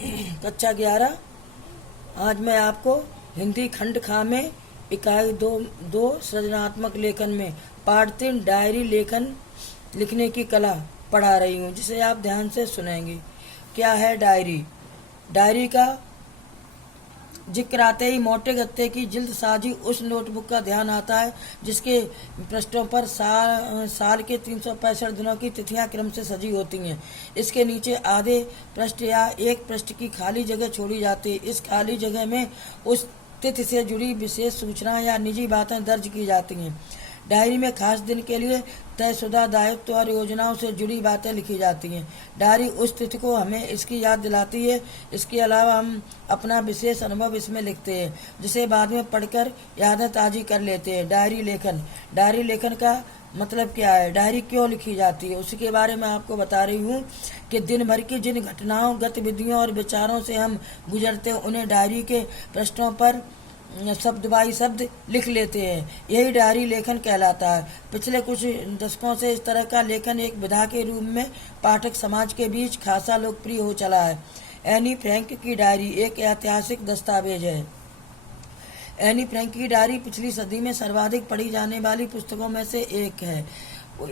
कक्षा 11। आज मैं आपको हिंदी खंड खा में इकाई दो सृजनात्मक लेखन में पाठ 3 डायरी लेखन लिखने की कला पढ़ा रही हूँ, जिसे आप ध्यान से सुनेंगे। क्या है डायरी? डायरी का जिक्र आते ही मोटे गत्ते की जिल्द साजी उस नोटबुक का ध्यान आता है जिसके पृष्ठों पर साल के 365 दिनों की तिथियां क्रम से सजी होती हैं। इसके नीचे आधे पृष्ठ या एक पृष्ठ की खाली जगह छोड़ी जाती है। इस खाली जगह में उस तिथि से जुड़ी विशेष सूचना या निजी बातें दर्ज की जाती हैं। डायरी में खास दिन के लिए तयशुदा दायित्व और योजनाओं से जुड़ी बातें लिखी जाती हैं। डायरी उस तिथि को हमें इसकी याद दिलाती है। इसके अलावा हम अपना विशेष अनुभव इसमें लिखते हैं, जिसे बाद में पढ़कर यादें ताज़ी कर लेते हैं। डायरी लेखन। डायरी लेखन का मतलब क्या है? डायरी क्यों लिखी जाती है, उसके बारे में आपको बता रही हूँ कि दिन भर की जिन घटनाओं, गतिविधियों और विचारों से हम गुजरते हैं, उन्हें डायरी के पृष्ठों पर शब्द बाई शब्द लिख लेते हैं। यही डायरी लेखन कहलाता है। पिछले कुछ दशकों से इस तरह का लेखन एक विधा के रूप में पाठक समाज के बीच खासा लोकप्रिय हो चला है। एनी फ्रैंक की डायरी एक ऐतिहासिक दस्तावेज है। एनी फ्रैंक की डायरी पिछली सदी में सर्वाधिक पढ़ी जाने वाली पुस्तकों में से एक है।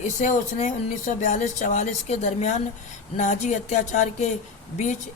इसे उसने 1942-44 के दरमियान नाजी अत्याचार के बीच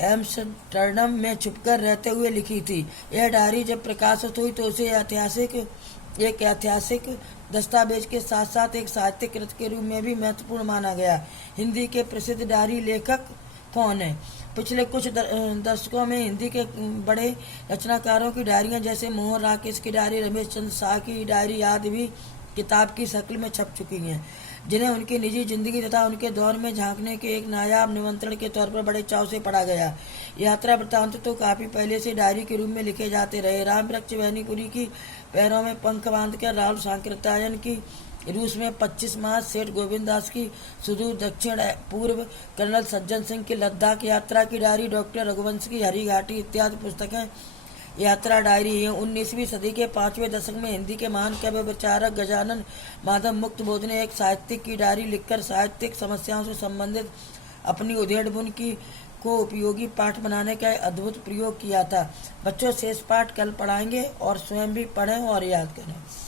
एम्स्टर्डम में छुपकर रहते हुए लिखी थी। यह डायरी जब प्रकाशित हुई तो उसे एक ऐतिहासिक दस्तावेज के साथ साथ एक साहित्यिक कृत के रूप में भी महत्वपूर्ण माना गया। हिंदी के प्रसिद्ध डायरी लेखक कौन है? पिछले कुछ दशकों में हिंदी के बड़े रचनाकारों की डायरियां जैसे मोहन राकेश की डायरी, रमेश चंद्र शाह की डायरी आदि भी किताब की शक्ल में छप चुकी हैं, जिन्हें उनकी निजी जिंदगी तथा उनके दौर में झांकने के एक नायाब निमंत्रण के तौर पर बड़े चाव से पढ़ा गया। यात्रा वृत्तांत तो काफी पहले से डायरी के रूप में लिखे जाते रहे। राम वृक्ष बहनीपुरी की पैरों में पंख बांधकर, राहुल सांकृत्यायन की रूस में 25 मार्च, सेठ गोविंद दास की सुदूर दक्षिण पूर्व, कर्नल सज्जन सिंह की लद्दाख यात्रा की डायरी, डॉक्टर रघुवंश की हरी घाटी इत्यादि पुस्तकें यात्रा डायरी है। 19वीं सदी के 5वें दशक में हिंदी के महान काव्य विचारक गजानन माधव मुक्तबोध ने एक साहित्यिक की डायरी लिखकर साहित्यिक समस्याओं से संबंधित अपनी उधेड़-बुन की को उपयोगी पाठ बनाने का अद्भुत प्रयोग किया था। बच्चों, शेष पाठ कल पढ़ाएंगे और स्वयं भी पढ़ें और याद करें।